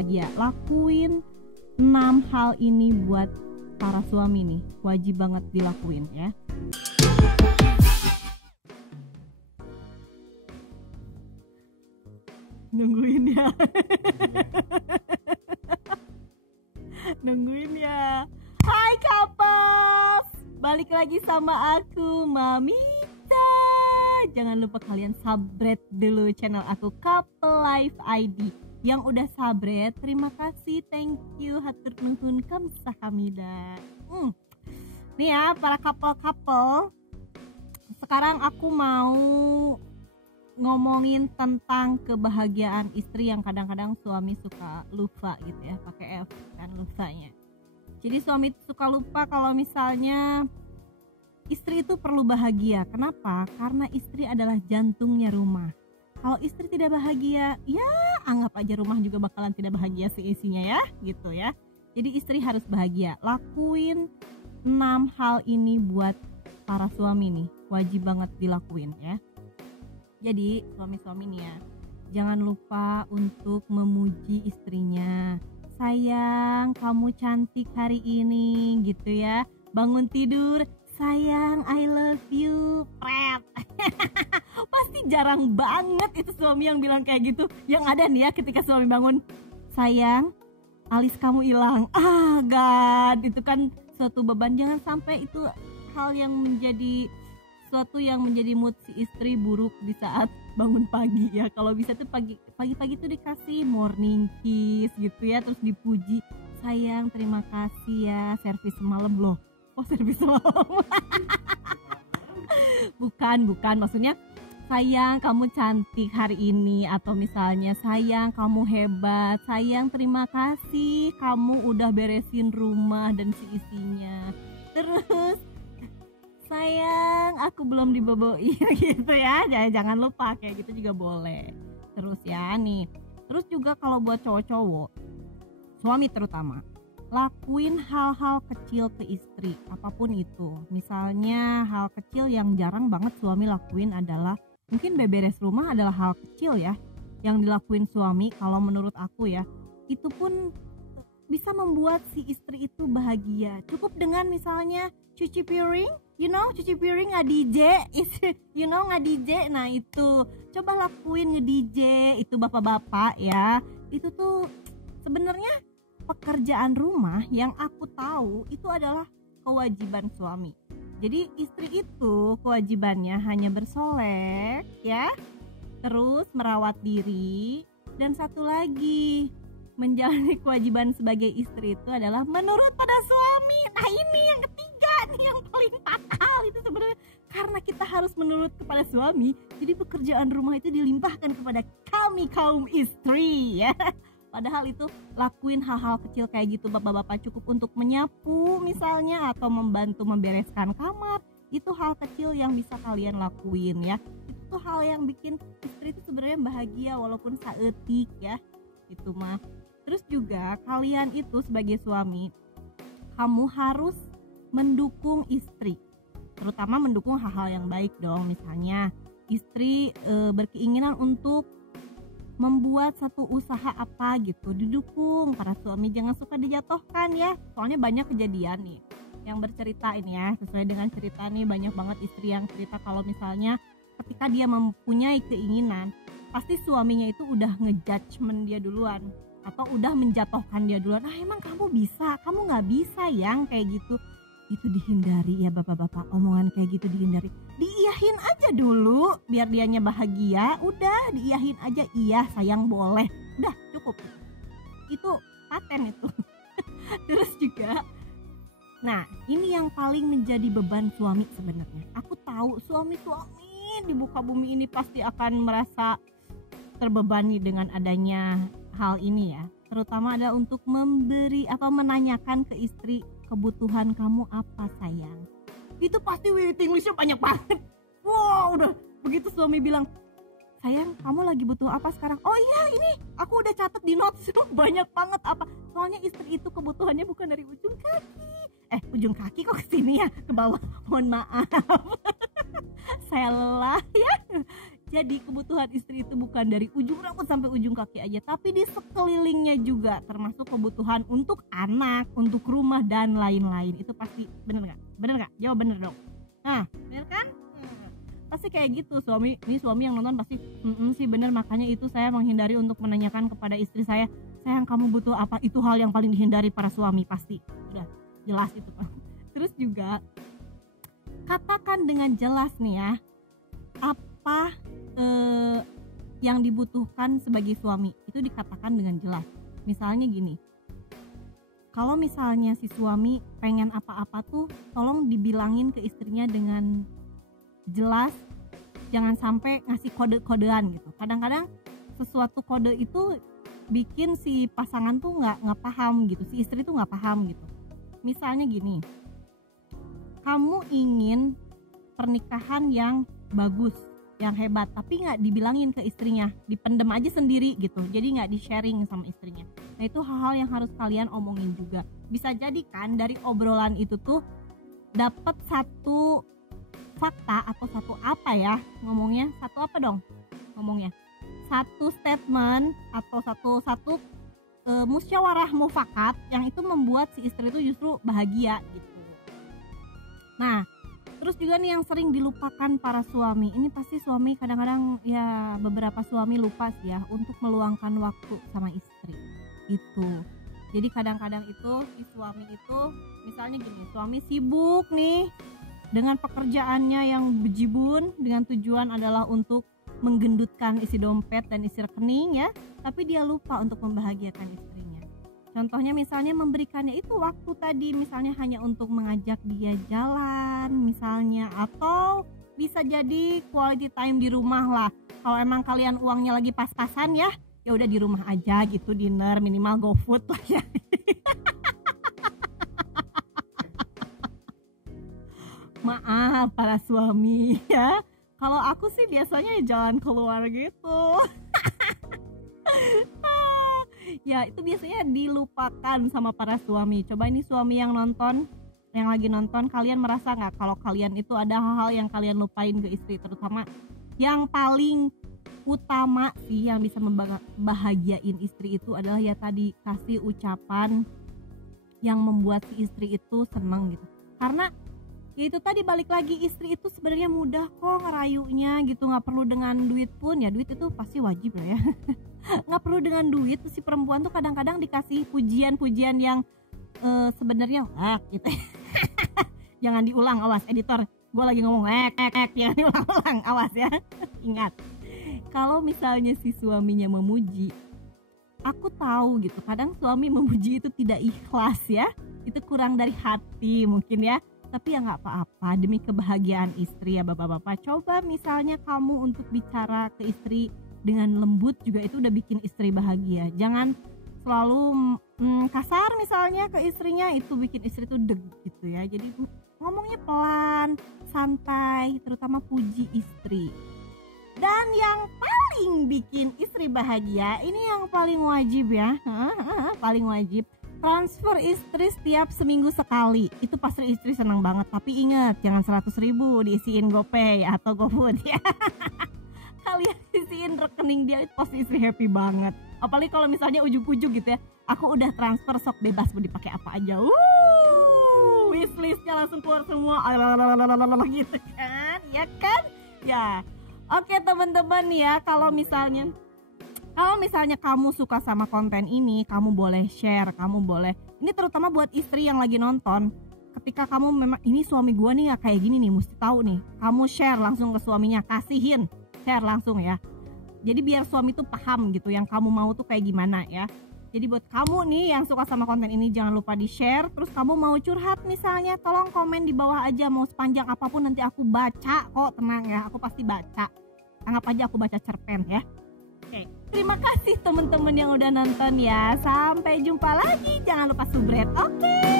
bahagia. Lakuin 6 hal ini buat para suami nih, wajib banget dilakuin ya. Nungguin ya. Nungguin ya. Hai couples, balik lagi sama aku Mamita. Jangan lupa kalian subscribe dulu channel aku Couple Life ID. Yang udah subscribe, terima kasih, thank you, hatur nuhun, kamsahamnida. Nih ya para couple, sekarang aku mau ngomongin tentang kebahagiaan istri yang kadang-kadang suami suka lupa gitu ya, pakai F kan lupanya. Jadi suami suka lupa kalau misalnya istri itu perlu bahagia. Kenapa? Karena istri adalah jantungnya rumah. Kalau istri tidak bahagia, ya anggap aja rumah juga bakalan tidak bahagia seisinya ya, gitu ya. Jadi istri harus bahagia. Lakuin 6 hal ini buat para suami nih, wajib banget dilakuin ya. Jadi suami-suami nih ya, jangan lupa untuk memuji istrinya. Sayang, kamu cantik hari ini gitu ya. Bangun tidur, sayang, I love you, pret. Pasti jarang banget itu suami yang bilang kayak gitu. Yang ada nih ya, ketika suami bangun, sayang, alis kamu hilang. God, itu kan suatu beban. Jangan sampai itu hal yang menjadi suatu yang menjadi mood si istri buruk di saat bangun pagi ya. Kalau bisa tuh pagi-pagi tuh dikasih morning kiss gitu ya, terus dipuji, sayang terima kasih ya servis semalam loh. Oh servis semalam. bukan maksudnya sayang kamu cantik hari ini, atau misalnya sayang kamu hebat, sayang terima kasih kamu udah beresin rumah dan seisinya, terus sayang aku belum diboboin gitu ya. Jangan lupa kayak gitu juga boleh. Terus ya nih, terus juga kalau buat cowok-cowok, suami terutama, lakuin hal-hal kecil ke istri apapun itu. Misalnya hal kecil yang jarang banget suami lakuin adalah mungkin beberes rumah adalah hal kecil ya yang dilakuin suami. Kalau menurut aku ya, itu pun bisa membuat si istri itu bahagia. Cukup dengan misalnya cuci piring, cuci piring nge-DJ, nge-DJ. Nah itu coba lakuin nge-DJ itu bapak-bapak ya. Itu tuh sebenarnya pekerjaan rumah yang aku tahu itu adalah kewajiban suami. Jadi istri itu kewajibannya hanya bersolek ya, terus merawat diri, dan satu lagi menjalani kewajiban sebagai istri itu adalah menurut pada suami. Nah ini yang ketiga nih yang paling fatal itu sebenarnya, karena kita harus menurut kepada suami, jadi pekerjaan rumah itu dilimpahkan kepada kami kaum istri ya. Padahal itu lakuin hal-hal kecil kayak gitu bapak-bapak, cukup untuk menyapu misalnya atau membantu membereskan kamar. Itu hal kecil yang bisa kalian lakuin ya. Itu hal yang bikin istri itu sebenarnya bahagia walaupun saeutik ya. Itu mah. Terus juga kalian itu sebagai suami, kamu harus mendukung istri. Terutama mendukung hal-hal yang baik dong. Misalnya istri berkeinginan untuk membuat satu usaha apa gitu, didukung. Para suami jangan suka dijatuhkan ya. Soalnya banyak kejadian nih yang bercerita ini ya, sesuai dengan cerita nih, banyak banget istri yang cerita kalau misalnya ketika dia mempunyai keinginan, pasti suaminya itu udah ngejudgment dia duluan atau udah menjatuhkan dia duluan. Emang kamu bisa, kamu nggak bisa yang kayak gitu. Itu dihindari ya bapak-bapak, omongan kayak gitu dihindari. Diiyahin aja dulu biar dianya bahagia. Udah diiyahin aja, iya sayang boleh, udah cukup. Itu paten itu. Terus juga, nah ini yang paling menjadi beban suami sebenarnya. Aku tahu suami-suami di muka bumi ini pasti akan merasa terbebani dengan adanya hal ini ya. Terutama adalah untuk memberi atau menanyakan ke istri, kebutuhan kamu apa sayang. Itu pasti waiting listnya banyak banget. Wow, udah begitu suami bilang, sayang kamu lagi butuh apa sekarang? Oh iya ini aku udah catat di notes. Banyak banget apa. Soalnya istri itu kebutuhannya bukan dari ujung kaki. Ujung kaki kok kesini ya, ke bawah. Mohon maaf. Saya lelah ya. Jadi kebutuhan istri itu bukan dari ujung rambut sampai ujung kaki aja, tapi di sekelilingnya juga, termasuk kebutuhan untuk anak, untuk rumah dan lain-lain. Itu pasti bener nggak? Bener nggak? Jawab bener dong. Nah, bener kan? Pasti kayak gitu. Suami yang nonton pasti sih bener. Makanya itu saya menghindari untuk menanyakan kepada istri saya, sayang kamu butuh apa? Itu hal yang paling dihindari para suami pasti. Udah jelas itu. Terus juga katakan dengan jelas nih ya, apa yang dibutuhkan sebagai suami itu dikatakan dengan jelas. Misalnya gini, kalau misalnya si suami pengen apa-apa tuh tolong dibilangin ke istrinya dengan jelas, jangan sampai ngasih kode-kodean gitu. Kadang-kadang sesuatu kode itu bikin si pasangan tuh nggak paham gitu, si istri tuh nggak paham gitu. Misalnya gini, kamu ingin pernikahan yang bagus, yang hebat, tapi nggak dibilangin ke istrinya, dipendem aja sendiri gitu, jadi nggak di sharing sama istrinya. Nah itu hal-hal yang harus kalian omongin juga. Bisa jadi kan dari obrolan itu tuh dapat satu fakta atau satu apa ya ngomongnya, satu apa dong ngomongnya, satu statement atau satu musyawarah mufakat yang itu membuat si istri itu justru bahagia gitu. Nah terus juga nih yang sering dilupakan para suami, ini pasti suami kadang-kadang ya, beberapa suami lupa sih ya untuk meluangkan waktu sama istri itu. Jadi kadang-kadang itu si suami itu misalnya gini, suami sibuk nih dengan pekerjaannya yang bejibun dengan tujuan adalah untuk menggendutkan isi dompet dan isi rekening ya, tapi dia lupa untuk membahagiakan istrinya. Contohnya misalnya memberikannya itu waktu tadi, misalnya hanya untuk mengajak dia jalan misalnya, atau bisa jadi quality time di rumah lah. Kalau emang kalian uangnya lagi pas-pasan ya udah di rumah aja gitu, dinner minimal GoFood lah ya. Maaf para suami ya. Kalau aku sih biasanya jalan keluar gitu. Ya itu biasanya dilupakan sama para suami. Coba ini suami yang nonton, yang lagi nonton, kalian merasa nggak kalau kalian itu ada hal-hal yang kalian lupain ke istri, terutama yang paling utama sih yang bisa membahagiain istri itu adalah ya tadi, kasih ucapan yang membuat si istri itu senang gitu. Karena ya itu tadi, balik lagi, istri itu sebenarnya mudah kok ngerayunya gitu, nggak perlu dengan duit pun ya, duit itu pasti wajib lah ya. Nggak perlu dengan duit, si perempuan tuh kadang-kadang dikasih pujian-pujian yang sebenarnya gitu. Jangan diulang, awas editor, gue lagi ngomong jangan diulang-ulang, awas ya. Ingat, kalau misalnya si suaminya memuji, aku tahu gitu, kadang suami memuji itu tidak ikhlas ya, itu kurang dari hati mungkin ya. Tapi ya nggak apa-apa, demi kebahagiaan istri ya bapak-bapak. Coba misalnya kamu untuk bicara ke istri dengan lembut juga, itu udah bikin istri bahagia. Jangan selalu kasar misalnya ke istrinya, itu bikin istri tuh deg gitu ya. Jadi ngomongnya pelan, santai, terutama puji istri. Dan yang paling bikin istri bahagia, ini yang paling wajib ya, paling wajib, transfer istri setiap seminggu sekali. Itu pasti istri senang banget. Tapi ingat, jangan 100.000 diisiin GoPay atau GoFood ya. Kalian isiin rekening dia, itu pasti istri happy banget. Apalagi kalau misalnya ujung-ujung gitu ya, aku udah transfer, sok bebas mau dipakai apa aja. Wishlistnya langsung keluar semua, gitu kan, ya kan? Ya, oke teman-teman ya, kalau misalnya kamu suka sama konten ini, kamu boleh share, kamu boleh. Ini terutama buat istri yang lagi nonton. Ketika kamu memang, ini suami gue nih gak kayak gini nih, mesti tahu nih. Kamu share langsung ke suaminya, kasihin, share langsung ya. Jadi biar suami tuh paham gitu, yang kamu mau tuh kayak gimana ya. Jadi buat kamu nih yang suka sama konten ini, jangan lupa di share. Terus kamu mau curhat misalnya, tolong komen di bawah aja, mau sepanjang apapun nanti aku baca kok, tenang ya, aku pasti baca. Anggap aja aku baca cerpen ya. Oke, terima kasih teman-teman yang udah nonton ya. Sampai jumpa lagi. Jangan lupa subscribe. Oke.